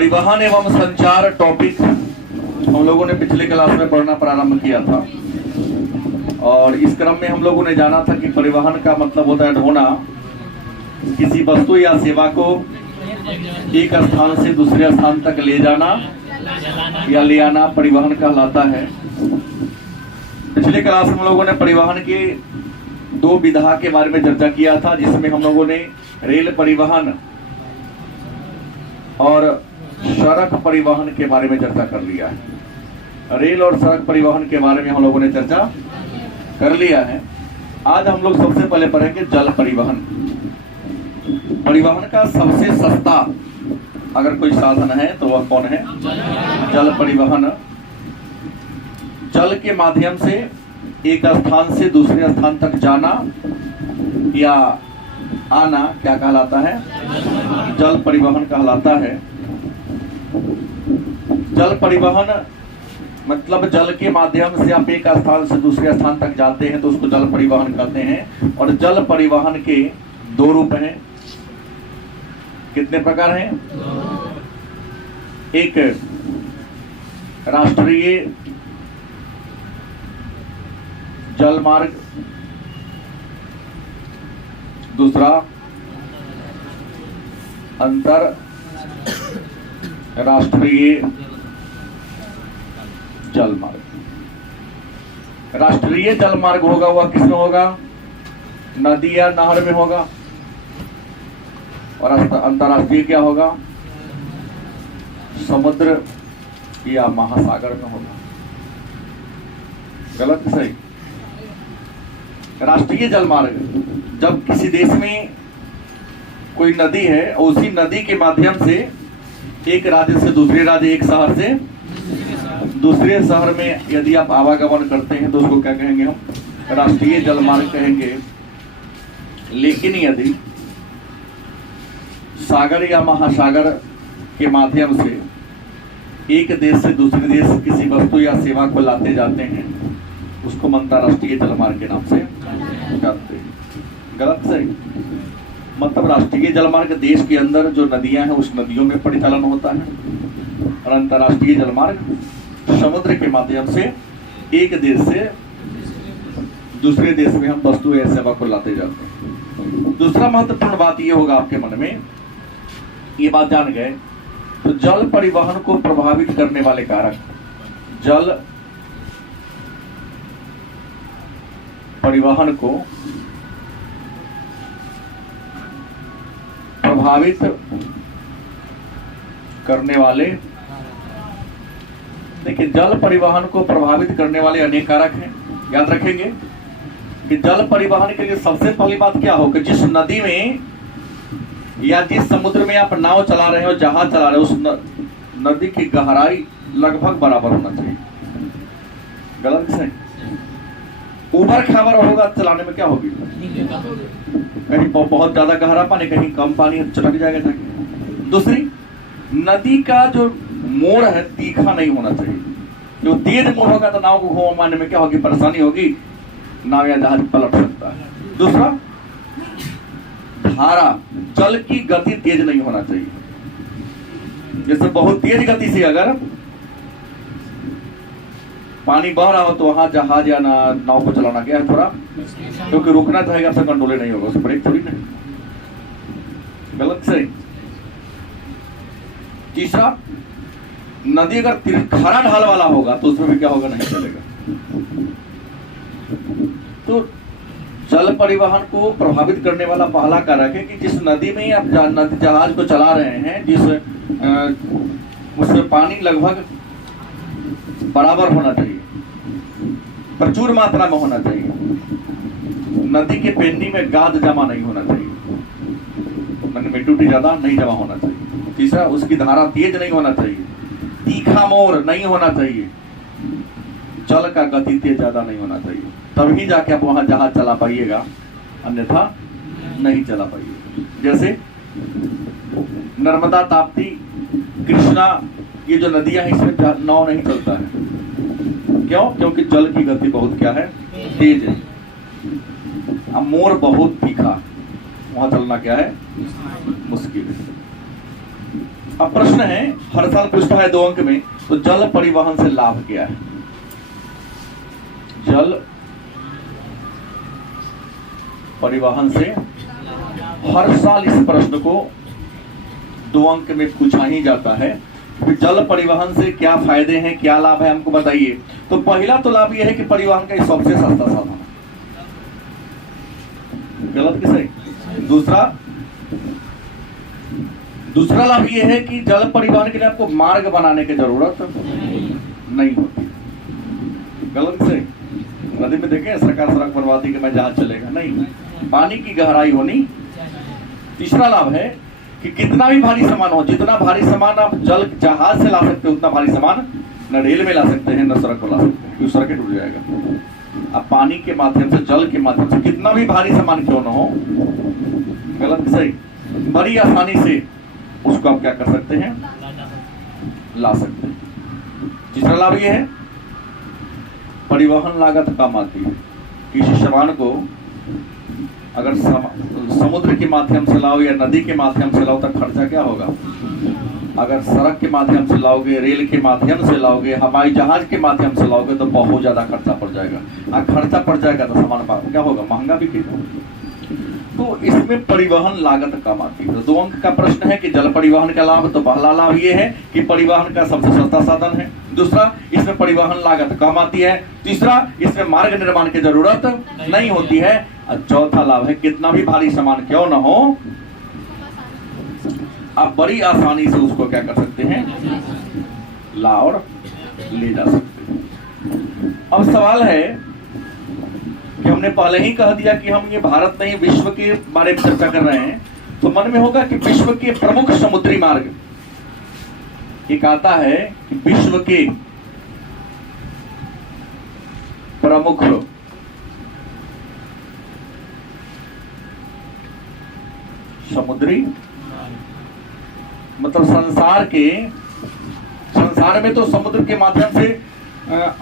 परिवहन एवं संचार टॉपिक हम लोगों ने पिछले क्लास में पढ़ना प्रारंभ किया था और इस क्रम में हम लोगों ने जाना था कि परिवहन का मतलब होता है ढोना, किसी वस्तु या सेवा को एक स्थान से दूसरे स्थान तक ले जाना या ले आना परिवहन कहलाता है। पिछले क्लास में हम लोगों ने परिवहन के दो विधा के बारे में चर्चा किया था, जिसमें हम लोगों ने रेल परिवहन और सड़क परिवहन के बारे में चर्चा कर लिया है। रेल और सड़क परिवहन के बारे में हम लोगों ने चर्चा कर लिया है। आज हम लोग सबसे पहले पढ़ेंगे जल परिवहन। परिवहन का सबसे सस्ता अगर कोई साधन है तो वह कौन है? जल परिवहन। जल के माध्यम से एक स्थान से दूसरे स्थान तक जाना या आना क्या कहलाता है? जल परिवहन कहलाता है। जल परिवहन मतलब जल के माध्यम से आप एक स्थान से दूसरे स्थान तक जाते हैं तो उसको जल परिवहन कहते हैं। और जल परिवहन के दो रूप हैं। कितने प्रकार हैं? एक राष्ट्रीय जल मार्ग, दूसरा अंतर राष्ट्रीय जल मार्ग। राष्ट्रीय जल मार्ग होगा वह किसमें होगा? नदी या नहर में होगा। और अंतरराष्ट्रीय क्या होगा? समुद्र या महासागर में होगा। गलत सही? राष्ट्रीय जल मार्ग जब किसी देश में कोई नदी है और उसी नदी के माध्यम से एक राज्य से दूसरे राज्य, एक शहर से दूसरे शहर में यदि आप आवागमन करते हैं तो उसको क्या कहेंगे? हम राष्ट्रीय जल मार्ग कहेंगे। लेकिन यदि सागर या महासागर के माध्यम से एक देश से दूसरे देश किसी वस्तु या सेवा को लाते जाते हैं उसको अंतरराष्ट्रीय जल मार्ग के नाम से जानते हैं। गलत सही? मतलब राष्ट्रीय जल मार्ग देश के अंदर जो नदियां हैं उस नदियों में परिचालन होता है और अंतरराष्ट्रीय जल मार्ग समुद्र के माध्यम से एक देश से दूसरे देश में हम वस्तु या सेवा को लाते जाते हैं। दूसरा महत्वपूर्ण बात यह होगा आपके मन में, ये बात जान गए तो जल परिवहन को प्रभावित करने वाले कारक, जल परिवहन को प्रभावित करने वाले, देखिए जल परिवहन को प्रभावित करने वाले अनेक कारक हैं। याद रखेंगे कि जल परिवहन के लिए सबसे पहली बात क्या हो कि जिस नदी में या जिस समुद्र में आप नाव चला रहे हो, जहाज चला रहे हो, उस नदी की गहराई लगभग बराबर होना चाहिए। गलत सही? ऊबर खाबर होगा चलाने में क्या होगी? कहीं बहुत ज्यादा गहरा पानी, कहीं कम पानी, चटक जाएगा जाके। दूसरी, नदी का जो मोड़ है तीखा नहीं होना चाहिए। जो तेज मोड़ होगा तो नाव को घुमाने में क्या होगी? परेशानी होगी, नाव या जहाज पलट सकता है। दूसरा, धारा, जल की गति तेज नहीं होना चाहिए। जैसे बहुत तेज गति से अगर पानी बह रहा हो तो वहां जहाज या नाव को चलाना क्या है थोड़ा, क्योंकि रुकना चाहेगा आपसे कंट्रोल नहीं होगा, उससे ब्रेक थोड़ी नहीं। गलत सही? तीसरा, नदी अगर खरा ढाल वाला होगा तो उसमें भी क्या होगा? नहीं चलेगा। तो जल परिवहन को प्रभावित करने वाला पहला कारक है कि जिस नदी में आप जहाज को चला रहे हैं, उसमें पानी लगभग बराबर होना चाहिए, प्रचुर मात्रा में होना चाहिए। नदी के पेंडी में गाद जमा नहीं होना चाहिए, मिट्टी ज्यादा नहीं जमा होना चाहिए। तीसरा, उसकी धारा तेज नहीं होना चाहिए, तीखा मोड़ नहीं होना चाहिए, जल का गति तेज ज्यादा नहीं होना चाहिए, तभी जाके आप वहां जहाज चला पाइएगा, अन्यथा नहीं चला पाइएगा। जैसे नर्मदा, ताप्ती, कृष्णा, ये जो नदियां हैं इसमें नाव नहीं चलता है। क्यों? क्योंकि जल की गति बहुत क्या है? तेज है। अब मोड़ बहुत तीखा, वहां चलना क्या है? मुश्किल है। अब प्रश्न है, हर साल पूछता है 2 अंक में, तो जल परिवहन से लाभ क्या है? जल परिवहन से हर साल इस प्रश्न को 2 अंक में पूछा ही जाता है कि जल परिवहन से क्या फायदे हैं, क्या लाभ है, हमको बताइए। तो पहला तो लाभ यह है कि परिवहन का सबसे सस्ता साधन है। गलत कि सही? दूसरा लाभ यह है कि जल परिवहन के लिए आपको मार्ग बनाने की जरूरत नहीं होती। गलत कि सही? नदी में देखें सरकार सड़क बनवाती कि मैं जहाज चलेगा, नहीं, पानी की गहराई होनी। तीसरा लाभ है कि कितना भी भारी सामान हो, जितना भारी सामान आप जल जहाज से ला सकते हो, उतना भारी सामान न रेल में ला सकते हैं न सड़क पर ला सकते हैं, क्योंकि सड़कें टूट जाएगा। आप पानी के माध्यम से, जल के माध्यम से कितना भी भारी सामान क्यों न हो, गलत सही, बड़ी आसानी से उसको आप क्या कर सकते हैं, ला सकते हैं। तीसरा लाभ ये है परिवहन लागत कम आती है। किसी सामान को अगर समुद्र के माध्यम से लाओ या नदी के माध्यम से लाओ तो खर्चा क्या होगा? अगर सड़क के माध्यम से लाओगे, रेल के माध्यम से लाओगे, हवाई जहाज के माध्यम से लाओगे तो बहुत ज्यादा खर्चा पड़ जाएगा। और खर्चा पड़ जाएगा तो सामान क्या होगा? महंगा बिकेगा। तो इसमें परिवहन लागत कम आती है। तो 2 अंक का प्रश्न है कि जल परिवहन का लाभ, तो पहला लाभ ये है कि परिवहन का सबसे सस्ता साधन है। दूसरा, इसमें परिवहन लागत कम आती है। तीसरा, इसमें मार्ग निर्माण की जरूरत नहीं होती है। और चौथा लाभ है कितना भी भारी सामान क्यों न हो, आप बड़ी आसानी से उसको क्या कर सकते हैं, ला और ले जा सकते हैं। अब सवाल है कि हमने पहले ही कह दिया कि हम ये भारत नहीं विश्व के बारे में चर्चा कर रहे हैं, तो मन में होगा कि विश्व के प्रमुख समुद्री मार्ग, एक आता है कि विश्व के प्रमुख समुद्री, मतलब संसार में तो समुद्र के माध्यम से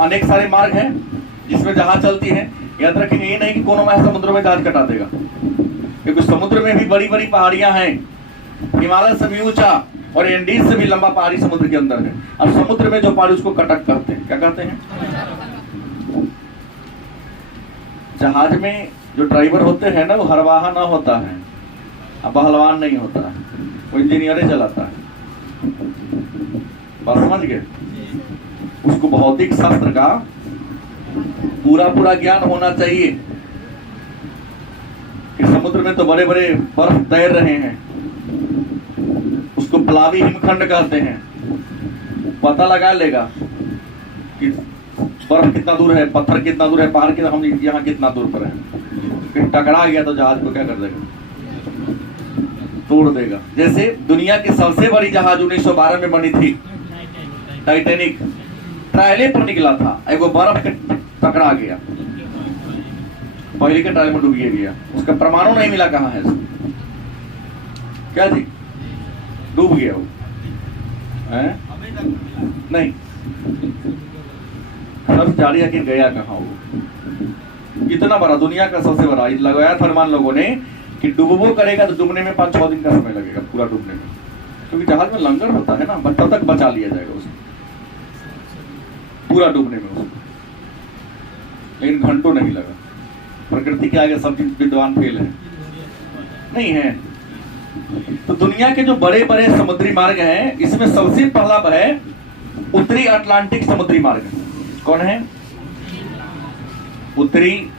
अनेक सारे मार्ग हैं जिसमें जहाज चलती है। याद रखेंगे ये नहीं कि कोनो में समुद्र में जहाज कटा देगा, क्योंकि समुद्र में भी बड़ी बड़ी पहाड़ियां हैं, हिमालय से भी ऊंचा और एंडीज से भी लंबा पहाड़ी समुद्र के अंदर है। और समुद्र में जो पहाड़ी उसको कटक कहते हैं। क्या कहते हैं? जहाज में जो ड्राइवर होते हैं ना, वो हरवाहा ना होता है, अब पहलवान नहीं होता है, वो इंजीनियर चलाता है। बात समझ गए? उसको भौतिक शास्त्र का पूरा ज्ञान होना चाहिए कि समुद्र में तो बड़े बड़े बर्फ तैर रहे हैं, उसको प्लावी हिमखंड कहते हैं। पता लगा लेगा कि बर्फ कितना दूर है, पत्थर कितना दूर है, पहाड़ कितना, हम यहाँ कितना दूर पर है। कहीं टकरा गया तो जहाज को क्या कर देगा? तोड़ देगा। जैसे दुनिया की सबसे बड़ी जहाज 1912 में बनी थी, टाइटैनिक, ट्रायले पर निकला था, एगो बर्फ के टकरा गया, पहले के ट्रायल में डूब गया, उसका परमाणु नहीं मिला, कहाँ है क्या जी? डूब गया वो है? नहीं, सब जारी है कि गया कहाँ वो। इतना बड़ा, दुनिया का सबसे बड़ा लगाया था अनुमान लोगों ने कि डूबो करेगा तो डूबने में 5-6 दिन का समय लगेगा, पूरा डूबने में, क्योंकि जहाज में लंगर होता है ना, तब तक बचा लिया जाएगा उसे, पूरा डूबने में उसे, लेकिन घंटों नहीं लगा। प्रकृति के आगे सब विद्वान फेल है, नहीं है। तो दुनिया के जो बड़े बड़े समुद्री मार्ग हैं, इसमें सबसे पहला है उत्तरी अटलांटिक समुद्री मार्ग। कौन है? उत्तरी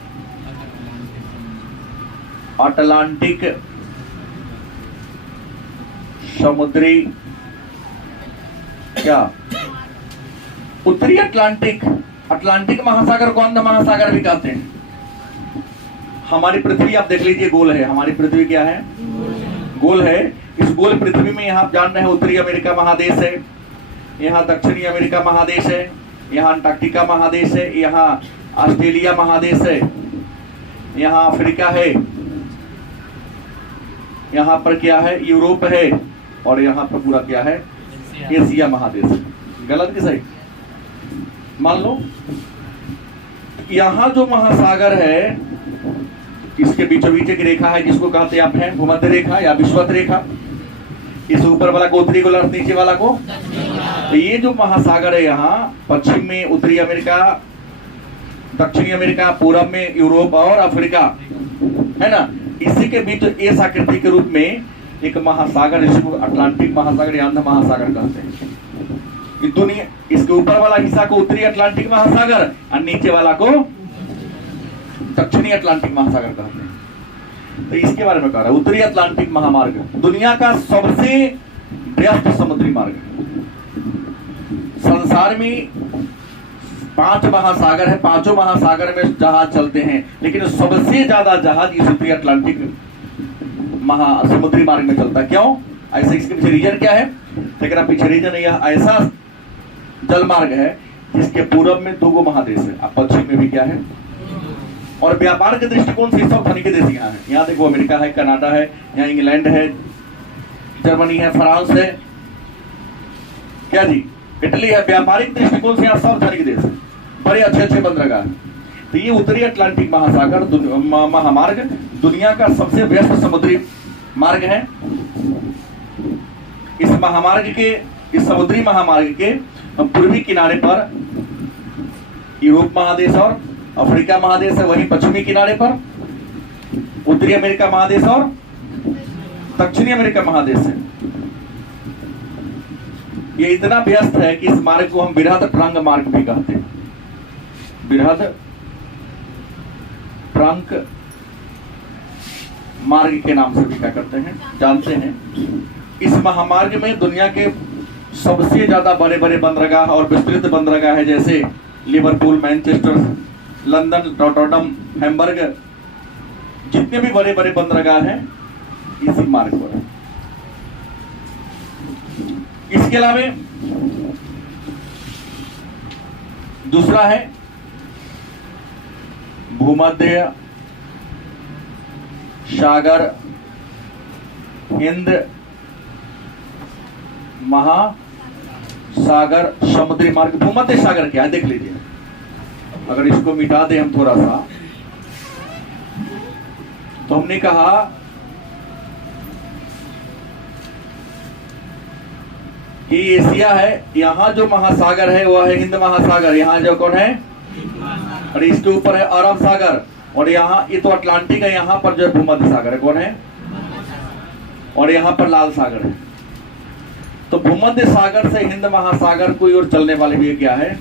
अटलांटिक समुद्री, क्या उत्तरी अटलांटिक, अटलांटिक महासागर को अंध महासागर भी कहते हैं। हमारी पृथ्वी आप देख लीजिए, गोल है। हमारी पृथ्वी क्या है? गोल है। इस गोल पृथ्वी में यहाँ आप जान रहे हैं उत्तरी अमेरिका महादेश है, यहाँ दक्षिणी अमेरिका महादेश है, यहाँ अंटार्कटिका महादेश है, यहाँ ऑस्ट्रेलिया महादेश है, यहाँ अफ्रीका है, यहाँ पर क्या है? यूरोप है, और यहाँ पर पूरा क्या है? एशिया महादेश है। गलत कि सही? मान लो यहाँ जो महासागर है, इसके बीचों बीच एक रेखा है जिसको कहते हैं आप हैं भूमध्य रेखा या विषुवत रेखा। इस ऊपर वाला को उत्तरी गोलार्ध, नीचे वाला को। तो ये जो महासागर है यहाँ पश्चिम में उत्तरी अमेरिका, दक्षिणी अमेरिका, पूरब में यूरोप और अफ्रीका, है ना, इसी के बीच एस आकृति के रूप में एक महासागर, इसको अटलांटिक महासागर या अंध महासागर कहते हैं। दुनिया इसके ऊपर वाला हिस्सा को उत्तरी अटलांटिक महासागर और नीचे वाला को दक्षिणी अटलांटिक महासागर कहते हैं। तो इसके बारे में कह रहा है उत्तरी अटलांटिक महामार्ग दुनिया का सबसे व्यस्त समुद्री मार्ग है। संसार में 5 महासागर है, 5 महासागर में जहाज चलते हैं, लेकिन सबसे ज्यादा जहाज इस उत्तरी अटलांटिक समुद्री मार्ग में चलता है। क्यों ऐसे? इसके पीछे रीजन क्या है? लेकिन पीछे रीजन यह ऐसा जल मार्ग है जिसके पूरब में 2 महादेश है, पश्चिम में भी क्या है, और व्यापार के दृष्टिकोण से सब धनी के देश यहाँ है। यहाँ देखो अमेरिका है, कनाडा है, यहाँ इंग्लैंड है, जर्मनी है, फ्रांस है, क्या जी, इटली है। व्यापारिक दृष्टिकोण से यहाँ सब धनी के देश है, बड़े अच्छे अच्छे बंदरगाह। तो ये उत्तरी अटलांटिक महासागर महामार्ग दुनिया का सबसे व्यस्त समुद्री मार्ग है। इस महामार्ग के, इस समुद्री महामार्ग के पूर्वी किनारे पर यूरोप महादेश और अफ्रीका महादेश है, वहीं पश्चिमी किनारे पर उत्तरी अमेरिका महादेश और दक्षिणी अमेरिका महादेश है। ये इतना व्यस्त है कि इस मार्ग को हम बृहद ट्रंक मार्ग भी कहते हैं। बृहद ट्रंक मार्ग के नाम से भी क्या करते हैं, जानते हैं। इस महामार्ग में दुनिया के सबसे ज्यादा बड़े बड़े बंदरगाह और विस्तृत बंदरगाह है, जैसे Liverpool, Manchester, London, Rotterdam, Hamburg, जितने भी बड़े बड़े बंदरगाह हैं इसी मार्ग पर है। इसके अलावा दूसरा है भूमध्य सागर हिंद महासागर समुद्री मार्ग। भूमध्य सागर क्या है देख लीजिए, अगर इसको मिटा दें हम थोड़ा सा, तो हमने कहा कि एशिया है, यहां जो महासागर है वह है हिंद महासागर, यहां जो कौन है, और इसके ऊपर है अरब सागर, और यहाँ ये तो अटलांटिक है, यहाँ पर जो है भूमध्य सागर है, कौन है, और यहाँ पर लाल सागर है। तो भूमध्य सागर से हिंद महासागर की ओर चलने वाले भी क्या है,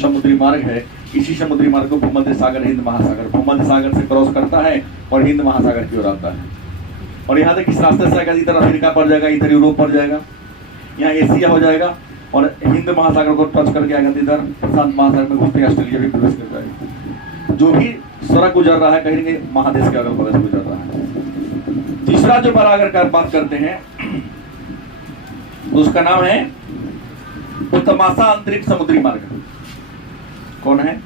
समुद्री मार्ग है। इसी समुद्री मार्ग को भूमध्य सागर हिंद महासागर, भूमध्य सागर से क्रॉस करता है और हिंद महासागर की ओर आता है। और यहाँ तक इस रास्ते से इधर अफ्रीका पड़ जाएगा, इधर यूरोप पड़ जाएगा, यहाँ एशिया हो जाएगा, और हिंद महासागर को टच करके आएगा इधर प्रशांत महासागर में घुसते ऑस्ट्रेलिया भी प्रवेश कर जाएगा। जो भी सड़क गुजर रहा है कहीं न कहीं महादेश के अगल बगल से गुजर रहा है। तीसरा जो बड़ा अगर बात करते हैं उसका नाम है उत्तमाशा अंतरिक्ष समुद्री मार्ग। कौन है?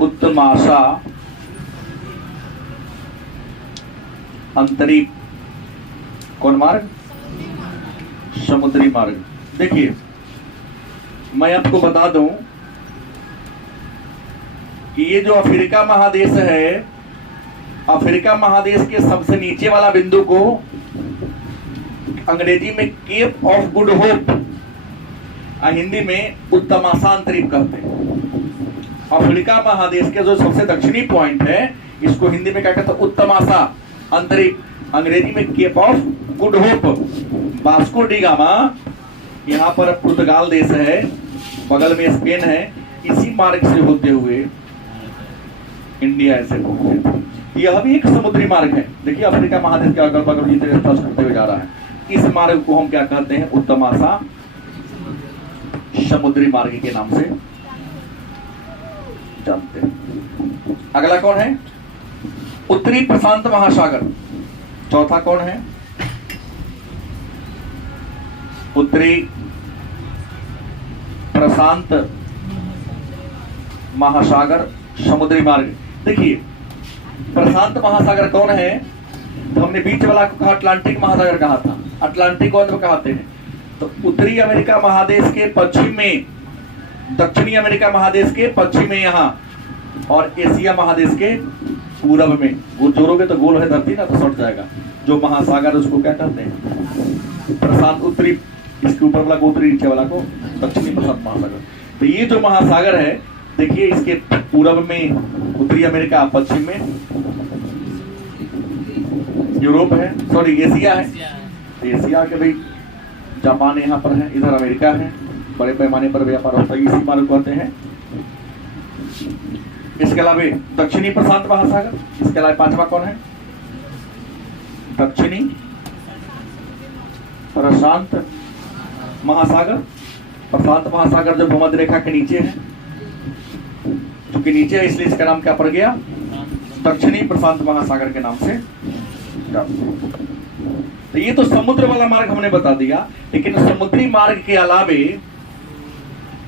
उत्तमाशा अंतरिक्ष कौन मार्ग? समुद्री मार्ग। देखिए मैं आपको बता दूं कि ये जो अफ्रीका महादेश है, अफ्रीका महादेश के सबसे नीचे वाला बिंदु को अंग्रेजी में Cape of Good Hope, Hindi में उत्तमाशा अंतरिक्ष कहते हैं। अफ्रीका महादेश के जो सबसे दक्षिणी पॉइंट है, इसको हिंदी में क्या कहते हैं? उत्तमाशा अंतरिक्ष, अंग्रेजी में Cape of Good Hope. Vasco da Gama, यहाँ पर पुर्तगाल देश है, बगल में स्पेन है, इसी मार्ग से होते हुए इंडिया ऐसे पहुंचे। यह भी एक समुद्री मार्ग है। देखिए अफ्रीका महादेश के अगल बगल जितने टच करते हुए जा रहा है, इस मार्ग को हम क्या कहते हैं? उत्तमाशा समुद्री मार्ग के नाम से जानते हैं। अगला कौन है? उत्तरी प्रशांत महासागर। चौथा कौन है? उत्तरी प्रशांत महासागर समुद्री मार्ग। देखिए प्रशांत महासागर कौन है? तो हमने बीच वाला को कहा अटलांटिक महासागर कहा था, अटलांटिक को कहते हैं। तो उत्तरी अमेरिका महादेश के पश्चिम में, दक्षिणी अमेरिका महादेश के पश्चिम में यहाँ, और एशिया महादेश के पूरब में। गोल जोड़ोगे तो गोल है धरती ना, तो सट जाएगा। जो महासागर उसको क्या कहते हैं? प्रशांत उत्तरी, इसके ऊपर वाला को उत्तरी, नीचे वाला को दक्षिणी प्रशांत महासागर। तो ये जो महासागर है देखिए, इसके पूर्व में उत्तरी अमेरिका, पश्चिम में यूरोप है, सॉरी एशिया है। तो एशिया के भाई जापान यहाँ पर है, इधर अमेरिका है, बड़े पैमाने पर व्यापार होता है, इसी मार्ग कहते हैं। इसके अलावा दक्षिणी प्रशांत महासागर, इसके अलावा पांचवा कौन है? दक्षिणी प्रशांत महासागर। प्रशांत महासागर जो भूमध्य रेखा के नीचे है, क्योंकि नीचे है इसलिए इसका नाम क्या पड़ गया? दक्षिणी प्रशांत महासागर के नाम से। तो ये तो समुद्र वाला मार्ग हमने बता दिया, लेकिन समुद्री मार्ग के अलावे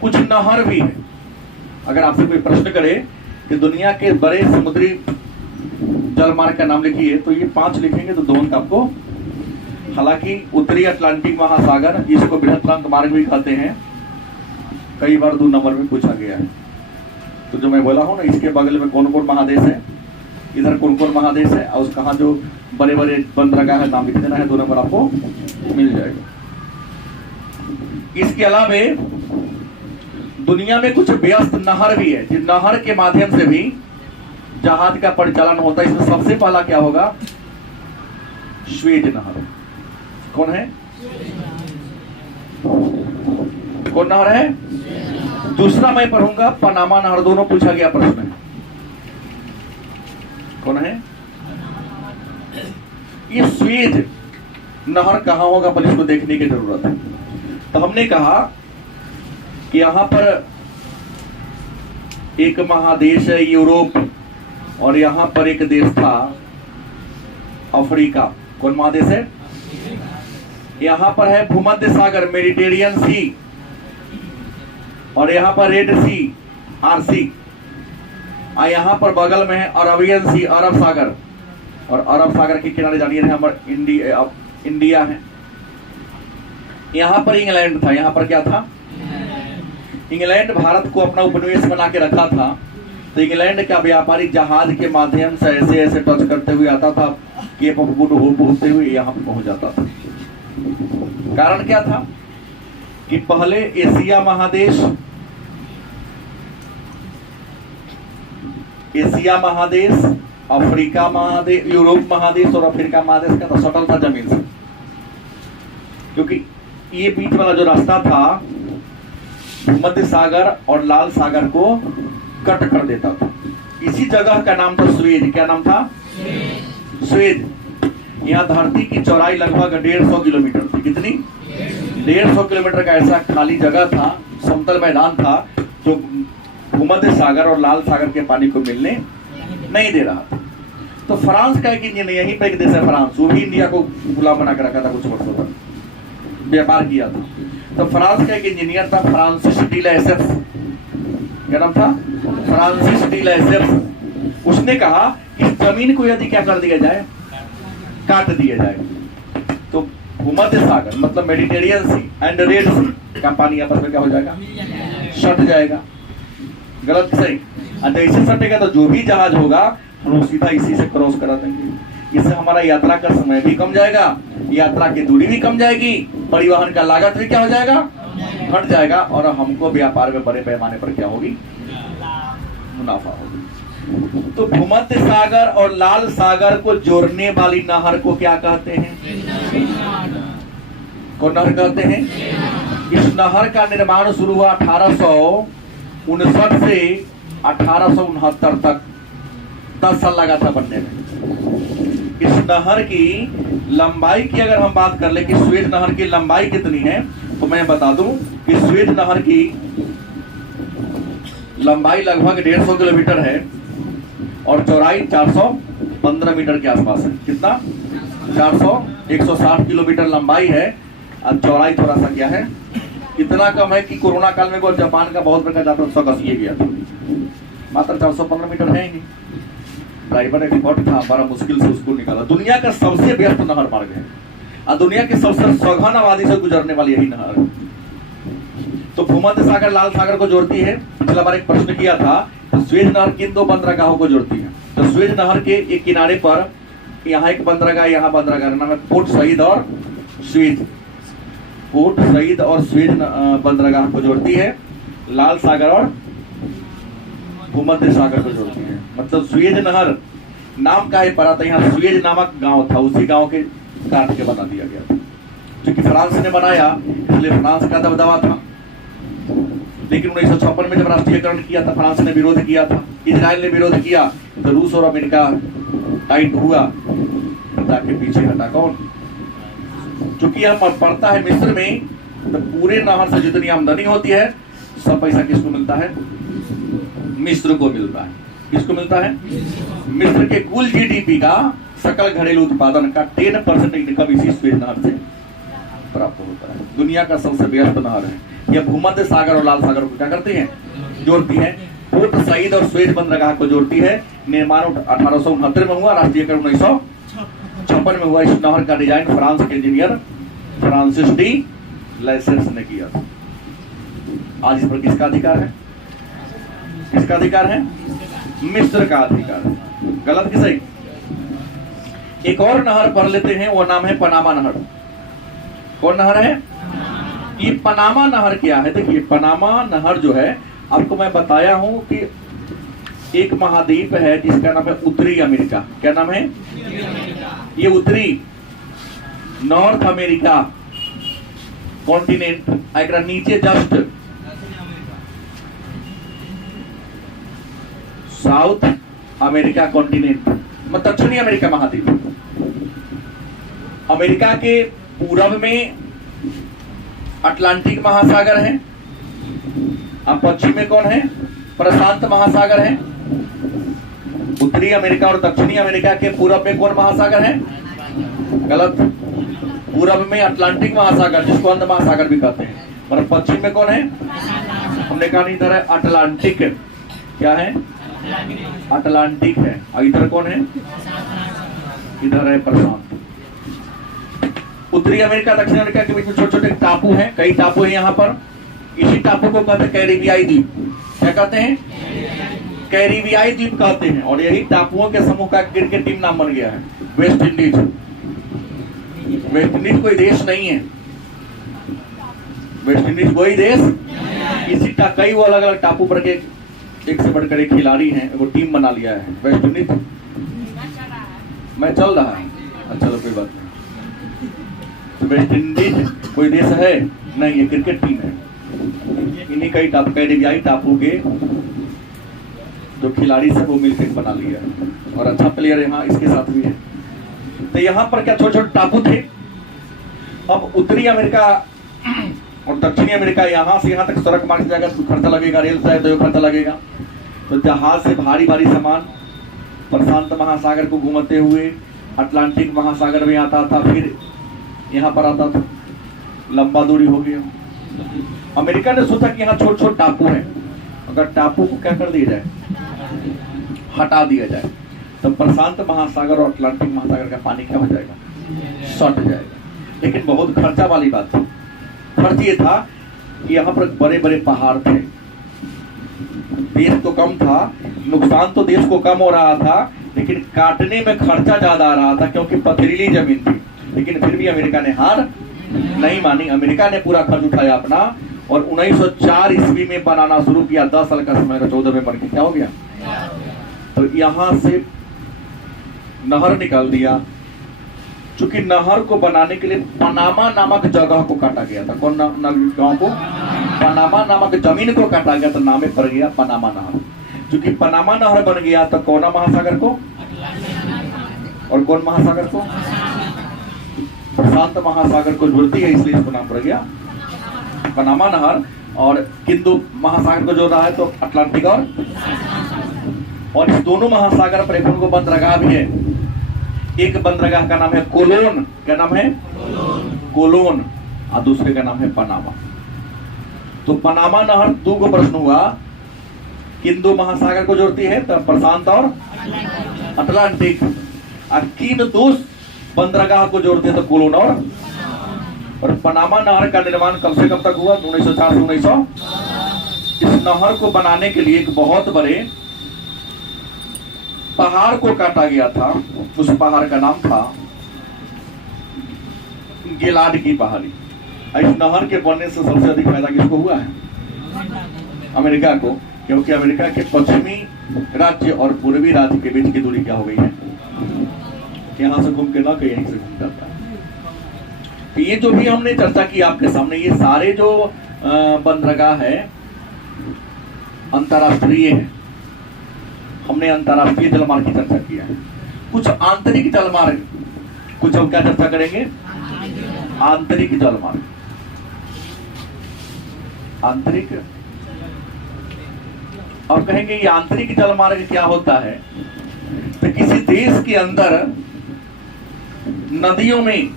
कुछ नहर भी है। अगर आपसे कोई प्रश्न करे कि दुनिया के बड़े समुद्री जल मार्ग का नाम लिखिए, तो ये 5 लिखेंगे तो 2 अंक आपको। हालांकि उत्तरी अटलांटिक महासागर, इसको बृहत मार्ग भी कहते हैं, कई बार 2 नंबर में पूछा गया है। तो जो मैं बोला हूं ना, इसके बगल में कौन कौन महादेश है, इधर कौन कौन महादेश है, और कहाँ जो बड़े बड़े बंदरगाह है नाम लिख देना है, 2 नंबर आपको मिल जाएगा। इसके अलावे दुनिया में कुछ व्यस्त नहर भी है, जिन नहर के माध्यम से भी जहाज का परिचालन होता है। इसमें सबसे पहला क्या होगा? स्वेज नहर। कौन है? कौन नहर है? दूसरा मैं पढ़ूंगा पनामा नहर, दोनों पूछा गया प्रश्न है। कौन है? ये स्वेज नहर कहां होगा, पर इसको देखने की जरूरत है। तो हमने कहा कि यहां पर एक महादेश है यूरोप, और यहां पर एक देश था अफ्रीका। कौन महादेश है? यहां पर है भूमध्य सागर, मेडिटेरियन सी, और यहां पर रेड सी, आरसी, और यहां पर बगल में है अरबियन सी, अरब सागर। और अरब सागर के किनारे जानिए हमारा इंडिया है। यहां पर इंग्लैंड था। यहां पर क्या था? इंग्लैंड भारत को अपना उपनिवेश बना के रखा था। तो इंग्लैंड का व्यापारिक जहाज के माध्यम से ऐसे ऐसे टच करते हुए आता था, केप ऑफ गुड होप होते हुए यहाँ पर पहुंच जाता था। कारण क्या था कि पहले एशिया महादेश, अफ्रीका महादेश, यूरोप महादेश और अफ्रीका महादेश का तो सटल था जमीन से, क्योंकि ये बीच वाला जो रास्ता था भूमध्य सागर और लाल सागर को कट कर देता था। इसी जगह का नाम था स्वेज। क्या नाम था? स्वेज। यहाँ धरती की चौड़ाई लगभग 150 किलोमीटर थी। कितनी? 150 किलोमीटर का ऐसा खाली जगह था, समतल मैदान था, जो भूमध्य सागर और लाल सागर के पानी को मिलने नहीं दे रहा था। तो फ्रांस का एक इंजन, यहीं पर एक देश है फ्रांस, वो भी इंडिया को गुलाम बना कर रखा था, कुछ वर्षों तक व्यापार किया था। तो फ्रांस का एक इंजीनियर था, फ्रांसिस डी लेसेप्स। क्या नाम था? Francis de Lesseps. उसने कहा इस जमीन को यदि क्या कर दिया जाए, काट दिया जाए, तो भूमध्य सागर मतलब मेडिटेरियन सी एंड रेड सी का पानी आपस में क्या हो जाएगा? सट जाएगा। गलत? सही। ऐसे सटेगा तो जो भी जहाज होगा हम सीधा इसी से क्रॉस करा देंगे। इससे हमारा यात्रा का समय भी कम जाएगा, यात्रा की दूरी भी कम जाएगी, परिवहन का लागत भी क्या हो जाएगा? घट जाएगा, और हमको व्यापार में बड़े पैमाने पर क्या होगी? मुनाफा होगी। तो भूमध्य सागर और लाल सागर को जोड़ने वाली नहर को क्या कहते हैं? कौन नहर कहते हैं? इस नहर का निर्माण शुरू हुआ 1859 से 1869 तक, 10 साल लगा था बनने में। इस नहर की लंबाई की अगर हम बात कर ले कि स्वेज नहर की लंबाई कितनी है, तो मैं बता दूं कि स्वेज नहर की लंबाई लगभग 150 किलोमीटर है और चौड़ाई 415 मीटर के आसपास है। कितना? 160 किलोमीटर लंबाई है और चौड़ाई थोड़ा सा क्या है, इतना कम है कि कोरोना काल में जापान का बहुत बड़ा जाता सब घसीए गया था। मात्र 415 मीटर है ही नहीं। प्राइवेट एक्सपर्ट था, बड़ा मुश्किल से उसको निकाला। दुनिया का सबसे व्यस्त नहर मार्ग है और दुनिया की सबसे सघन आबादी से गुजरने वाली यही नहर है। तो भूमध्य सागर लाल सागर को जोड़ती है। पिछला बार एक प्रश्न किया था, तो स्वेज नहर किन 2 बंदरगाहों को जोड़ती है? तो स्वेज नहर के एक किनारे पर यहाँ एक बंदरगाह, यहाँ बंदरगाह नाम है पोर्ट सईद और स्वेज। पोर्ट सईद और स्वेज बंदरगाह को जोड़ती है, लाल सागर और भूमध्य सागर को जोड़ती है। मतलब स्वेज नहर नाम का ही पड़ा था, यहाँ स्वेज नामक गांव था, उसी गांव के काट के बना दिया गया था। क्योंकि फ्रांस ने बनाया इसलिए फ्रांस का दबदबा था। लेकिन 1956 में जब राष्ट्रीयकरण किया था, फ्रांस ने विरोध किया था, इजराइल ने विरोध किया, तो रूस और अमेरिका टाइट हुआ, ताकि पीछे हटा कौन? चूंकि यह पड़ता है मिस्र में, तो पूरे नहर से जितनी आमदनी होती है सब पैसा किसको मिलता है? मिस्र को मिलता है। किसको मिलता है? मिस्र के कुल जीडीपी का, सकल घरेलू उत्पादन का 10% इनकम इसी स्वेज नहर से प्राप्त होता है। दुनिया का सबसे व्यस्त नहर है। यह भूमध्य सागर और लाल सागर को क्या करती है? जोड़ती है। पोर्ट सईद और स्वेज बंदरगाह को जोड़ती है। निर्माण 1869 में हुआ, राष्ट्रीयकरण 1956 में हुआ। इस नहर का डिजाइन फ्रांस के इंजीनियर फ्रांसिस डी लेसेंस ने किया था। आज इस पर किसका अधिकार है? किसका अधिकार है? मिस्र का अधिकार है। गलत कि सही? एक और नहर पढ़ लेते हैं, वो नाम है पनामा नहर। कौन नहर है? ये पनामा नहर क्या है? देखिए, पनामा नहर जो है, आपको मैं बताया हूं कि एक महाद्वीप है जिसका नाम है उत्तरी अमेरिका। क्या नाम है? ये उत्तरी नॉर्थ अमेरिका कॉन्टिनेंट, एक नीचे जस्ट साउथ अमेरिका कॉन्टिनेंट, मतलब दक्षिणी अमेरिका महाद्वीप। अमेरिका के पूरब में अटलांटिक महासागर है, अब पश्चिम में कौन है? प्रशांत महासागर है। उत्तरी अमेरिका और दक्षिणी अमेरिका के पूरब में कौन महासागर है? गलत। पूरब में अटलांटिक महासागर, जिसको अंध महासागर भी कहते हैं। और पश्चिम में कौन है? हमने कहा इधर है अटलांटिक। क्या है? अटलांटिक है। और इधर कौन है? इधर है प्रशांत। उत्तरी अमेरिका दक्षिण अमेरिका के बीच में छोटे छोटे टापू हैं, कई टापू हैं यहाँ पर। इसी टापू को कहते हैं कैरिबियाई द्वीप। क्या कहते हैं? कैरिबियाई द्वीप कहते हैं। और यही टापुओं के समूह का क्रिकेट टीम नाम बन गया है वेस्ट इंडीज। वेस्ट इंडीज कोई देश नहीं है, वेस्ट इंडीज कोई देश। इसी कई वो अलग अलग टापू पर के एक से बढ़कर एक खिलाड़ी हैं, वो टीम बना लिया है वेस्ट इंडीज। मैं चल रहा है, अच्छा तो कोई बात नहीं। तो वेस्ट इंडीज कोई देश है नहीं, ये क्रिकेट टीम है। इन्हीं कई टापू, कैरिबियाई टापू के जो खिलाड़ी से वो मिलकर बना लिया है। और अच्छा प्लेयर यहाँ इसके साथ भी है। तो यहाँ पर क्या छोटे छोटे टापू थे। अब उत्तरी अमेरिका और दक्षिणी अमेरिका, यहाँ से यहाँ तक सड़क मार्ग से जाएगा तो खर्चा लगेगा, रेल से तो खर्चा लगेगा। तो जहाज से भारी भारी सामान प्रशांत महासागर को घूमते हुए अटलांटिक महासागर में आता था, फिर यहाँ पर आता था। लंबा दूरी हो गया। अमेरिका ने सोचा कि यहाँ छोटे छोटे टापू हैं, अगर टापू को क्या कर दिया जाए, हटा दिया जाए, तो प्रशांत महासागर और अटलांटिक महासागर का पानी क्या हो जाएगा? सट जाएगा। लेकिन बहुत खर्चा वाली बात थी। खर्च ये था कि यहाँ पर बड़े बड़े पहाड़ थे। देश तो कम था, नुकसान तो देश को कम हो रहा था, लेकिन काटने में खर्चा ज्यादा आ रहा था क्योंकि पथरीली जमीन थी। लेकिन फिर भी अमेरिका ने हार नहीं मानी। अमेरिका ने पूरा खर्च उठाया अपना और 1904 ईस्वी में बनाना शुरू किया। 10 साल का समय का 14 में बन के क्या हो गया? तो यहां से नहर निकाल दिया। चूंकि नहर को बनाने के लिए पनामा नामक जगह को काटा गया था। कौन गांव को? पनामा नामक जमीन को काटा गया, तो नामे पड़ गया पनामा नहर। चूंकि पनामा नहर बन गया तो कौन महासागर को और कौन महासागर को? प्रशांत महासागर को जोड़ती है, इसलिए इसको नाम पड़ गया पनामा नहर। और हिंदू महासागर को जोड़ रहा है तो अटलांटिक और इस दोनों महासागर पर एक उनको बंदरगाह भी है। एक बंदरगाह का नाम है कोलोन। क्या नाम है? कोलोन। और दूसरे का नाम है पनामा। तो पनामा नहर दो को प्रश्न हुआ, हिंदू महासागर को जोड़ती है तो प्रशांत और अटलांटिक। किन दो बंदरगाह को जोड़ते हैं तो कोलोन और पनामा नहर का निर्माण कब से कब तक हुआ? 1904 से 1900। इस नहर को बनाने के लिए एक बहुत बड़े पहाड़ को काटा गया था, उस पहाड़ का नाम था गिलाड की पहाड़ी। इस नहर के बनने से सबसे अधिक फायदा किसको हुआ है? अमेरिका को, क्योंकि अमेरिका के पश्चिमी राज्य और पूर्वी राज्य के बीच की दूरी क्या हो गई है? यहां से घूम के ना कहीं यहीं से घूम जाता है। तो ये जो भी हमने चर्चा की आपके सामने, ये सारे जो बंदरगाह है अंतरराष्ट्रीय है। हमने अंतरराष्ट्रीय जलमार्ग की चर्चा किया है। कुछ आंतरिक जलमार्ग, कुछ हम क्या चर्चा करेंगे? आंतरिक जलमार्ग। आंतरिक, और कहेंगे ये आंतरिक जलमार्ग क्या होता है? तो किसी देश के अंदर नदियों में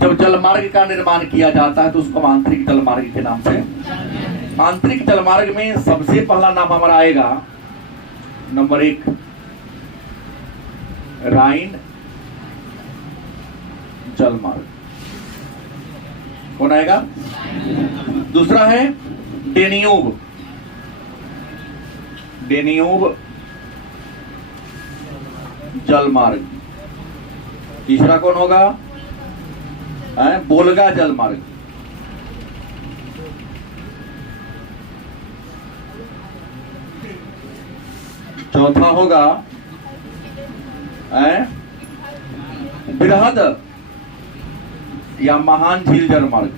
जब जलमार्ग का निर्माण किया जाता है तो उसको हम आंतरिक जलमार्ग के नाम से। आंतरिक जलमार्ग में सबसे पहला नाम हमारा आएगा, नंबर 1 राइन जलमार्ग। कौन आएगा? दूसरा है डेन्यूब, डेन्यूब जलमार्ग। तीसरा कौन होगा? बोल्गा जलमार्ग। चौथा होगा बृहद या महान झील जलमार्ग।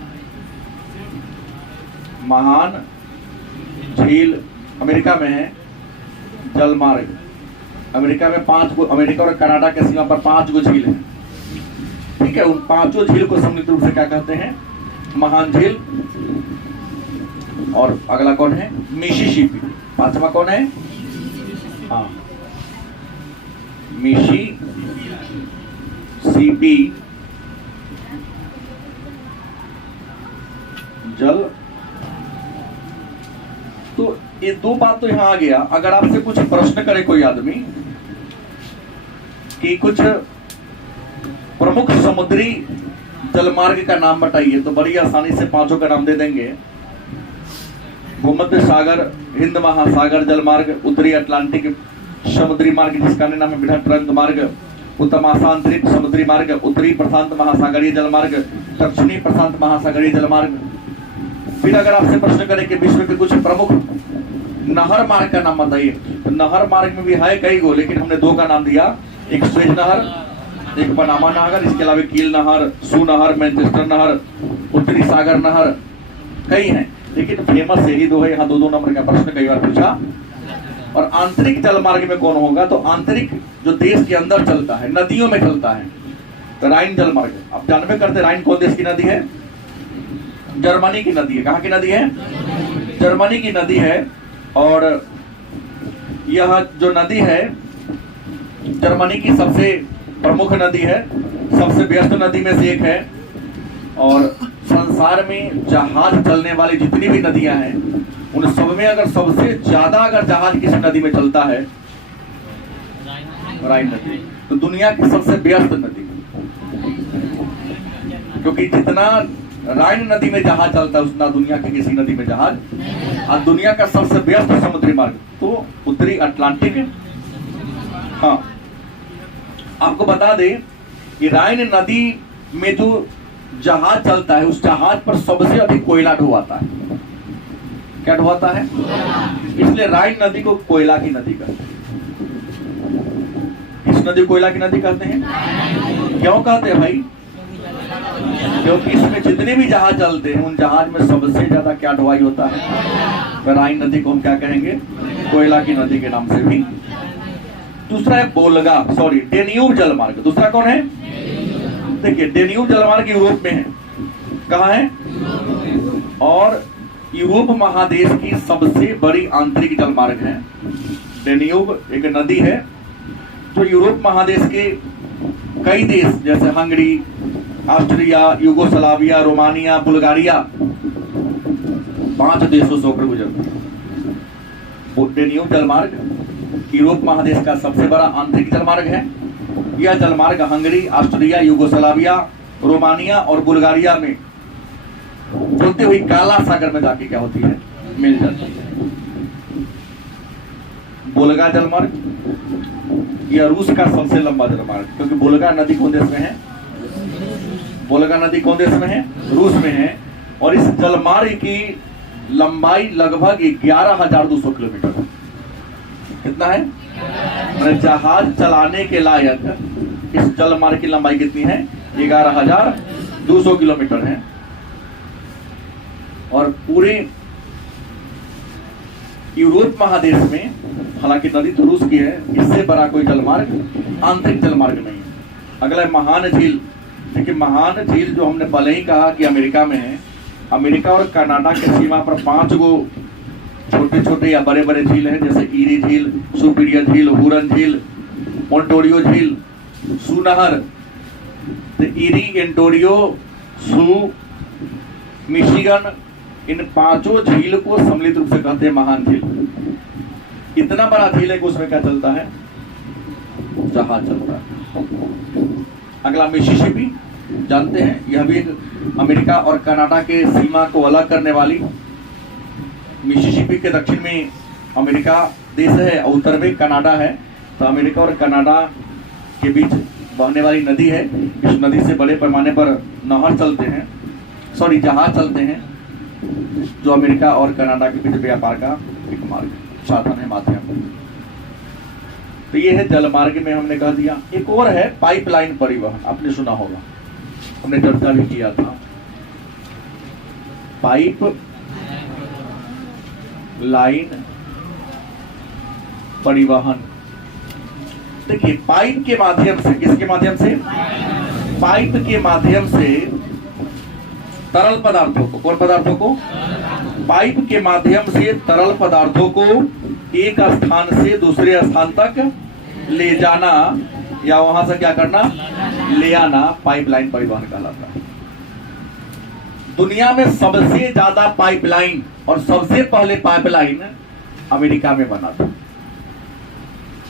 महान झील अमेरिका में है जलमार्ग। अमेरिका में 5 गो, अमेरिका और कनाडा के सीमा पर 5 गो झील है। ठीक है, उन 5 झील को सम्मिलित रूप से क्या कहते हैं? महान झील। और अगला कौन है? मिसिसिपी। 5वां कौन है? हाँ, मिसिसिपी जल। तो ये 2 बात तो यहां आ गया। अगर आपसे कुछ प्रश्न करे कोई आदमी कि कुछ प्रमुख समुद्री जलमार्ग का नाम बताइए, तो बड़ी आसानी से 5 का नाम दे देंगे। भूमध्य सागर, हिंद महासागर जलमार्ग, उत्तरी अटलांटिक समुद्री मार्ग जिसका नाम है बृहद ट्रंक मार्ग, उत्तर महासांतरिक समुद्री मार्ग, उत्तरी प्रशांत महासागरीय जलमार्ग, दक्षिणी प्रशांत महासागरीय जलमार्ग। फिर अगर आपसे प्रश्न करें कि विश्व के कुछ प्रमुख नहर मार्ग का नाम बताइए, तो नहर मार्ग में भी है कई गो, लेकिन हमने 2 का नाम दिया। एक स्वेज नहर, एक पनामा नहर, इसके अलावा कील नहर, सू नहर, मैनचेस्टर नहर, उत्तरी सागर नहर, कई हैं, लेकिन फेमस यही 2 है। यहाँ 2-2 नंबर का प्रश्न कई बार पूछा। और आंतरिक जलमार्ग में कौन होगा? तो आंतरिक जो देश के अंदर चलता है, नदियों में चलता है, तो राइन जलमार्ग। आप जानबे करते राइन कौन देश की नदी है? जर्मनी की नदी है। कहाँ की नदी है? जर्मनी की नदी है। और यह जो नदी है जर्मनी की सबसे प्रमुख नदी है, सबसे व्यस्त नदी में से एक है। और संसार में जहाज चलने वाली जितनी भी नदियां हैं उन सब में अगर सबसे ज्यादा अगर जहाज किसी नदी में चलता है राइन नदी, तो दुनिया की सबसे व्यस्त नदी। क्योंकि जितना राइन नदी में जहाज चलता है उतना दुनिया की किसी नदी में जहाज। और दुनिया का सबसे व्यस्त समुद्री मार्ग तो उत्तरी अटलांटिक। हाँ, आपको बता दें कि राइन नदी में जो जहाज चलता है उस जहाज पर सबसे अधिक कोयला ढुआता है। क्या ढुआता है? इसलिए राइन नदी को कोयला की नदी कहते हैं। इस नदी को कोयला की नदी कहते हैं। क्यों कहते हैं भाई? क्योंकि इसमें जितने भी जहाज चलते हैं उन जहाज में सबसे ज्यादा क्या ढुआई होता है? तो राइन नदी को हम क्या कहेंगे? कोयला की नदी के नाम से भी। दूसरा है बोल्गा, सॉरी डेन्यूब जलमार्ग। दूसरा कौन है? देखिए, डेन्यूब जलमार्ग यूरोप में है। कहाँ है? और यूरोप महादेश की सबसे बड़ी आंतरिक जलमार्ग है। डेन्यूब एक नदी है जो यूरोप महादेश के कई देश जैसे Hungary, Austria, Yugoslavia, Romania, Bulgaria 5 देशों से होकर गुजरती है। डेन्यूब जलमार्ग यूरोप महादेश का सबसे बड़ा आंतरिक जलमार्ग है। यह जलमार्ग हंगरी, ऑस्ट्रिया, यूगोस्लाविया, रोमानिया और बुल्गारिया में होते हुए काला सागर में जाके क्या होती है? मिल जाती है। वोल्गा जलमार्ग, यह रूस का सबसे लंबा जलमार्ग, क्योंकि वोल्गा नदी कौन देश में है? वोल्गा नदी कौन देश में है? रूस में है। और इस जलमार्ग की लंबाई लगभग 11,200 किलोमीटर है। कितना है? जहाज चलाने के लायक इस जलमार्ग की लंबाई कितनी है? 11,200 किलोमीटर है। और पूरे यूरोप महादेश में, हालांकि नदी तो रूस की है, इससे बड़ा कोई जलमार्ग, आंतरिक जलमार्ग नहीं है। अगला है महान झील। देखिए, महान झील जो हमने पहले ही कहा कि अमेरिका में है। अमेरिका और कनाडा के सीमा पर 5 गो छोटे छोटे या बड़े बड़े झील हैं, जैसे ईरी झील, सुपीरियर झील, हुरन झील, ओंटारियो झील, सू नहर। तो ईरी, ओंटारियो, सू, मिशिगन, इन 5 झील को सम्मिलित रूप से कहते हैं महान झील। इतना बड़ा झील है कि उसमें क्या चलता है? जहाज चलता है। अगला मिसिसिपी, जानते हैं, यह भी एक अमेरिका और कनाडा के सीमा को अलग करने वाली। मिसिसिपी के दक्षिण में अमेरिका देश है और उत्तर में कनाडा है। तो अमेरिका और कनाडा के बीच बहने वाली नदी है। इस नदी से बड़े पैमाने पर नहर चलते हैं, जहाज चलते हैं, जो अमेरिका और कनाडा के बीच व्यापार का एक मार्ग, साधन है, माध्यम। तो ये है जलमार्ग में हमने कह दिया। एक और है पाइपलाइन परिवहन, आपने सुना होगा, हमने चर्चा भी किया था। पाइप लाइन परिवहन। देखिए, पाइप के माध्यम से, किसके माध्यम से? पाइप के माध्यम से तरल पदार्थों को, कौन पदार्थों को? पाइप के माध्यम से तरल पदार्थों को एक स्थान से दूसरे स्थान तक ले जाना या वहां से क्या करना? ले आना, पाइपलाइन परिवहन कहलाता है। दुनिया में सबसे ज्यादा पाइपलाइन और सबसे पहले पाइपलाइन अमेरिका में बना था।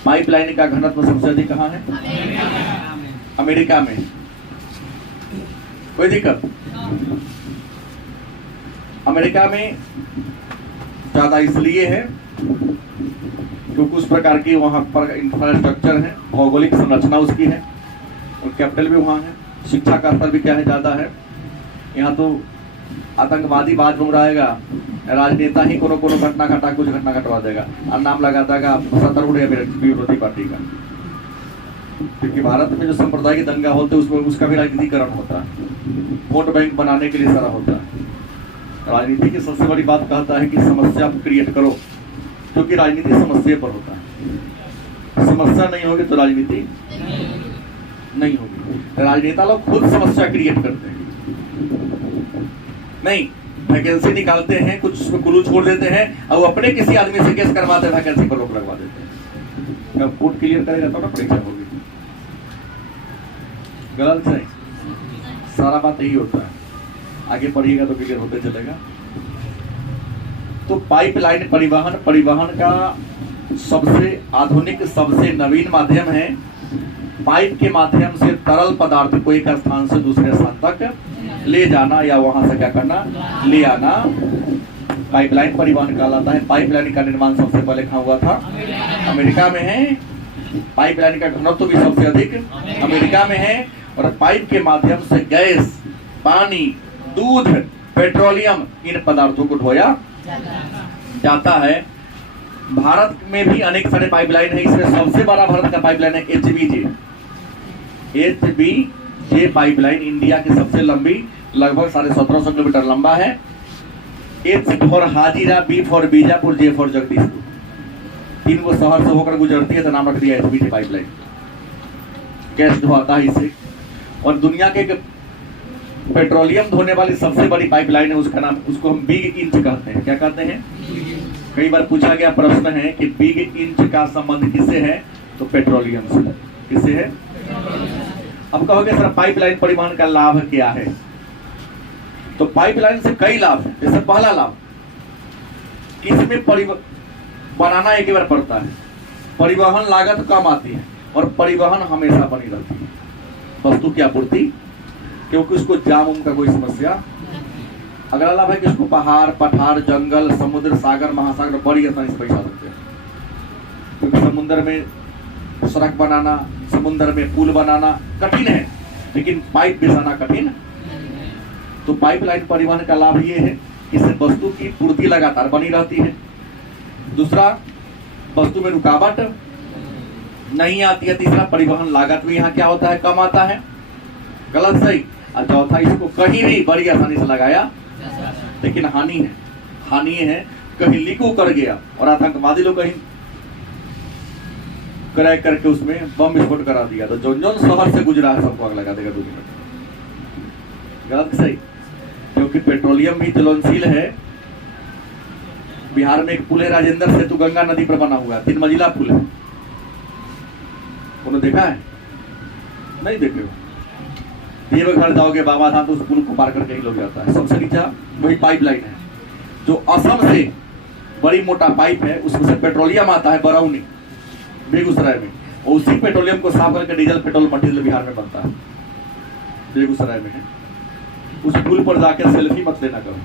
पाइपलाइन का घनत्व सबसे अधिक कहां है? अमेरिका में। कोई दिक्कत? अमेरिका में ज्यादा इसलिए है क्योंकि उस प्रकार की वहां पर इंफ्रास्ट्रक्चर है, भौगोलिक संरचना उसकी है, और कैपिटल भी वहां है। शिक्षा का स्तर भी क्या है? ज्यादा है। यहाँ तो आतंकवादी बात घूम रहेगा, राजनेता ही कोनो घटना घटा, कुछ घटना घटवा देगा और नाम लगा देगा सत्तारूढ़ या विरोधी पार्टी का। क्योंकि भारत में जो सांप्रदायिक दंगा होते हैं उसमें उसका भी राजनीतिकरण होता है, वोट बैंक बनाने के लिए सारा होता है। राजनीति की सबसे बड़ी बात कहता है कि समस्या क्रिएट करो, क्योंकि राजनीति समस्या पर होता है। समस्या नहीं होगी तो राजनीति नहीं होगी। राजनेता लोग खुद समस्या क्रिएट करते हैं, नहीं वैकेंसी निकालते हैं, कुछ उसमें कुलू छोड़ देते हैं और अपने किसी आदमी से केस करवाते हैं, वैकेंसी पर रोक लगवा देते हैं। जब कोर्ट क्लियर करेगा तो ना परीक्षा होगी। गलत है, सारा बात यही होता है। आगे पढ़िएगा तो क्लियर होते चलेगा। तो पाइपलाइन परिवहन, परिवहन का सबसे आधुनिक, सबसे नवीन माध्यम है। पाइप के माध्यम से तरल पदार्थ को एक स्थान से दूसरे स्थान तक ले जाना या वहां से क्या करना? ले आना, पाइपलाइन परिवहन कहलाता है। पाइपलाइन का निर्माण सबसे पहले कहाँ हुआ था? अमेरिका में है। पाइपलाइन का घनत्व भी सबसे अधिक अमेरिका में है। और पाइप के माध्यम से गैस, पानी, दूध, पेट्रोलियम, इन पदार्थों को ढोया जाता है। भारत में भी अनेक सारे पाइपलाइन है। इसमें सबसे बड़ा भारत का पाइपलाइन है एचबीजे पाइपलाइन, इंडिया की सबसे लंबी, लगभग 1750 किलोमीटर लंबा है। H for Hazira, B for Bijapur, J for Jagdishpur, 3 गो शहर से होकर गुजरती है, तो नाम रख दिया एचबीजे पाइपलाइन। गैस ढोता है इसे। और दुनिया के पेट्रोलियम धोने वाली सबसे बड़ी पाइपलाइन है, उसका नाम, उसको हम बिग इंच कहते हैं। क्या कहते हैं? कई बार पूछा गया प्रश्न है कि बिग इंच का संबंध किससे है? तो पेट्रोलियम से। किससे है? अब कहोगे सर पाइपलाइन परिवहन का लाभ क्या है? तो पाइपलाइन से कई लाभ है। जैसे पहला लाभ, किसमें बनाना एक बार पड़ता है, परिवहन लागत कम आती है और परिवहन हमेशा बनी रहती है, वस्तु की आपूर्ति, क्योंकि उसको जाम उम का कोई समस्या। अगला लाभ है कि उसको पहाड़, पठार, जंगल, समुद्र, सागर, महासागर बड़ी आसानी से पहुंचा सकते हैं। समुद्र में सड़क बनाना, समुद्र में पुल बनाना कठिन है, लेकिन पाइप बिछाना कठिन। तो पाइपलाइन परिवहन का लाभ ये है, इससे वस्तु की पूर्ति लगातार बनी रहती है। दूसरा, वस्तु में रुकावट नहीं आती है। तीसरा, परिवहन लागत भी यहाँ क्या होता है, कम आता है। गलत सही। और चौथा, इसको कहीं भी बड़ी आसानी से लगाया, लेकिन हानि है। हानि ये है, कहीं लीक कर गया और आतंकवादी लोग कहीं क्रैक करके उसमें बम विस्फोट करा दिया, तो जो शहर से गुजरा है सबको आग लगा देगा 2 मिनट। गलत सही। क्योंकि पेट्रोलियम भी ज्वलनशील है। बिहार में एक पुल है, राजेंद्र सेतु, गंगा नदी पर बना हुआ है, 3 मंजिला पुल है। उन्होंने देखा है? नहीं देखे हो? देवघर जाओगे बाबा धाम तो उस पुल को पार करके ही लोग जाता है। सबसे नीचा वही पाइपलाइन है, जो असम से बड़ी मोटा पाइप है, उसमें से पेट्रोलियम आता है बरौनी बेगूसराय में, और उसी पेट्रोलियम को साफ करके डीजल पेट्रोल मटेरियल बिहार में बनता है, बेगूसराय में है। उस पुल पर जाकर सेल्फी मत लेना करो।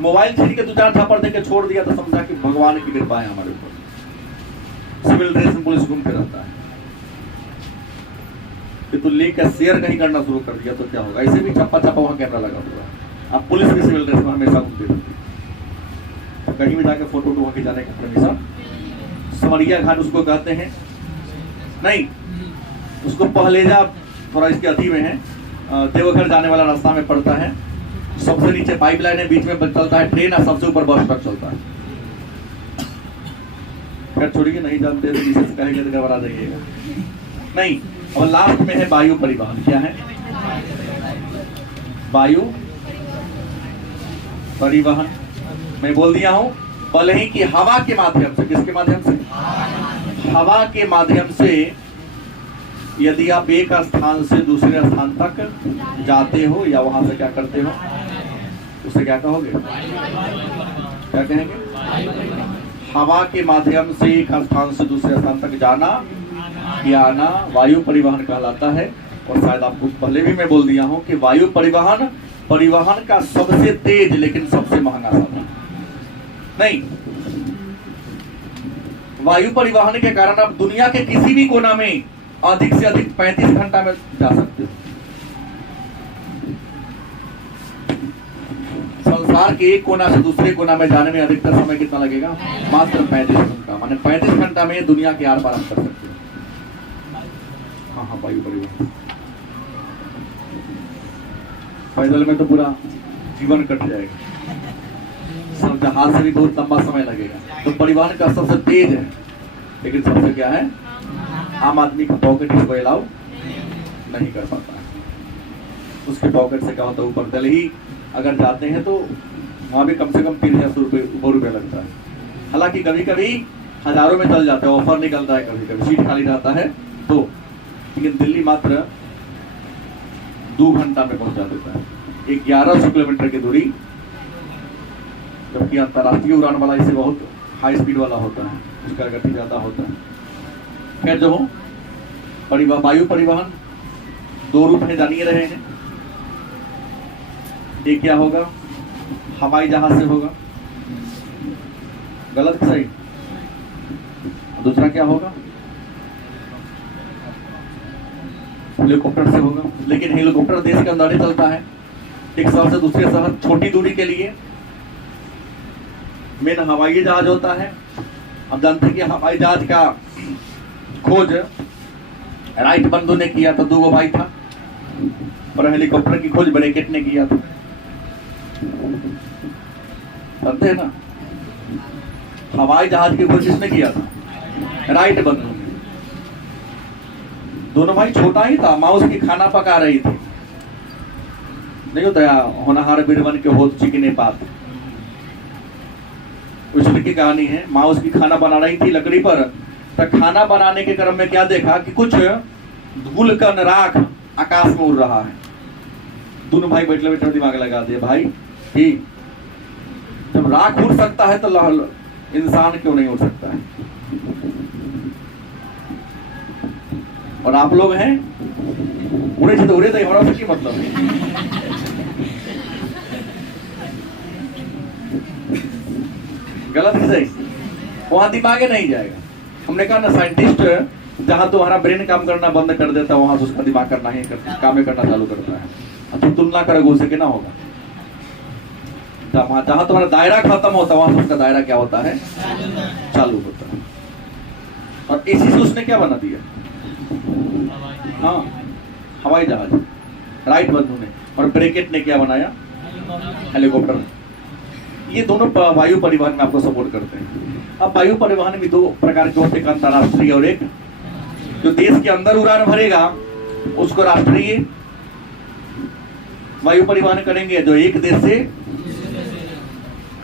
मोबाइल छीन के 2-4 थप्पड़ देके छोड़ दिया तो समझा कि भगवान की कृपा है हमारे ऊपर। सिविल ड्रेस में पुलिस घूमते रहता है कि तू लेकर शेयर नहीं करना शुरू कर दिया तो क्या होगा। ऐसे भी छप्पा वहां कैमरा लगा हुआ है। अब पुलिस भी सिविल ड्रेस में हमेशा घूमती रहती है, तो कहीं भी जाकर फोटो वोटो खिंचाने का परमिशन। समरिया घाट उसको कहते हैं, नहीं उसको पहलेजा थोड़ा इसके अति में है, देवघर जाने वाला रास्ता में पड़ता है। सबसे नीचे पाइपलाइन है, बीच में चलता है ट्रेन और सबसे ऊपर बस ट्रक चलता है। खैर छोड़िए, नहीं जानते तो किसी से कहेंगे तो घबरा जाइएगा। नहीं, और लास्ट में है वायु परिवहन। क्या है? वायु परिवहन। मैं बोल दिया हूं, भले ही कि हवा के माध्यम से, किसके माध्यम से? हवा के माध्यम से यदि आप एक स्थान से दूसरे स्थान तक जाते हो या वहां से क्या करते हो, उसे क्या कहोगे? क्या कहेंगे? हवा के माध्यम से एक स्थान से दूसरे स्थान तक जाना या आना वायु परिवहन कहलाता है। और शायद आपको पहले भी मैं बोल दिया हूं कि वायु परिवहन परिवहन का सबसे तेज लेकिन सबसे महंगा साधन नहीं। वायु परिवहन के कारण आप दुनिया के किसी भी कोना में अधिक से अधिक 35 घंटा में जा सकते हो। संसार के एक कोना से दूसरे कोना में जाने में अधिकतर समय कितना लगेगा? मात्र 35 घंटा। माने 35 घंटा में दुनिया के आर पार आप कर सकते हो। हाँ, वायु परिवहन। पैदल में तो पूरा जीवन कट जाएगा, सब जहाज से भी बहुत लंबा समय लगेगा। तो परिवहन का सबसे तेज है, लेकिन सबसे क्या है, आम आदमी का पॉकेट इसको अलाउ नहीं कर पाता है। उसके पॉकेट से क्या होता है, ऊपर दिल्ली अगर जाते हैं तो वहाँ भी कम से कम 3,000 रुपये लगता है। हालांकि कभी कभी हजारों में चल जाता है, ऑफर निकलता है, कभी कभी सीट खाली रहता है तो, लेकिन दिल्ली मात्र 2 घंटा में पहुंचा देता है। 1100 किलोमीटर की दूरी, जबकि अंतर्राष्ट्रीय उड़ान वाला इसे बहुत हाई स्पीड वाला होता है, उसका गति ज्यादा होता है। खैर जो हो, वायु परिवहन 2 रूप में जानिए रहे हैं। एक क्या होगा? हवाई जहाज से होगा। गलत सही? दूसरा क्या होगा? हेलीकॉप्टर से होगा। लेकिन हेलीकॉप्टर देश के अंदर ही चलता है, एक शहर से दूसरे शहर छोटी दूरी के लिए। मेन हवाई जहाज होता है। अब जानते हैं कि हवाई जहाज का खोज राइट बंधु ने किया था, 2 भाई था। और हेलीकॉप्टर की खोज ब्रैकेट ने किया था, जानते हैं ना। हवाई जहाज की खोज किसने किया था? राइट बंधु ने। दोनों भाई, छोटा ही था, माँ उसकी खाना पका रही थी। नहीं होता होनहार बीरबन के होत चिकने पात, उस की कहानी है। माँ उसकी खाना बना रही थी लकड़ी पर, तो खाना बनाने के क्रम में क्या देखा कि कुछ धूल कण राख आकाश में उड़ रहा है। दोनों भाई बैठे बैठे दिमाग लगा दिए, भाई कि जब राख उड़ सकता है तो इंसान क्यों नहीं उड़ सकता है? और आप लोग हैं उड़े थे तो उड़े थे, हमारा की मतलब है। गलत है सही? वहां दिमागे नहीं जाएगा। हमने कहा ना, साइंटिस्ट जहां तुम्हारा ब्रेन काम करना बंद कर देता है वहां से उसका दिमाग करना ही काम करना चालू करता है। अब तुम तुलना करोगे उसे कि ना होगा। जहां तुम्हारा दायरा खत्म होता है वहां से उसका दायरा क्या होता है, चालू होता है। और इसी से उसने क्या बना दिया, हाँ, हवाई जहाज, राइट बंधु ने। और ब्रेकेट ने क्या बनाया, हेलीकॉप्टर। ये दोनों वायु परिवहन में आपको सपोर्ट करते हैं। अब वायु परिवहन भी दो प्रकार के होते हैं, अंतरराष्ट्रीय और एक जो देश के अंदर उड़ान भरेगा उसको राष्ट्रीय वायु परिवहन करेंगे। जो एक देश से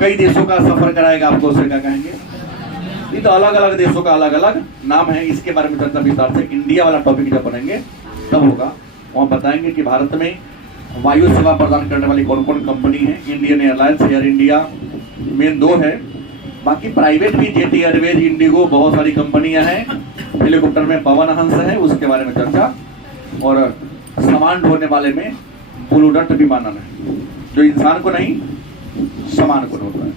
कई देशों का सफर कराएगा आपको उसे क्या कहेंगे। ये तो अलग अलग देशों का अलग अलग नाम है। इसके बारे में चर्चा विस्तार से इंडिया वाला टॉपिक जब बनेंगे तब होगा, वहां बताएंगे कि भारत में वायु सेवा प्रदान करने वाली कौन कौन कंपनी है। Indian airlines, air India main दो है, बाकी प्राइवेट भी जेट एयरवेज, इंडिगो, बहुत सारी कंपनियां हैं। हेलीकॉप्टर में पवन हंस है, उसके बारे में चर्चा। और सामान ढोने वाले में ब्लू डार्ट विमानन है, जो इंसान को नहीं सामान को ढोता है।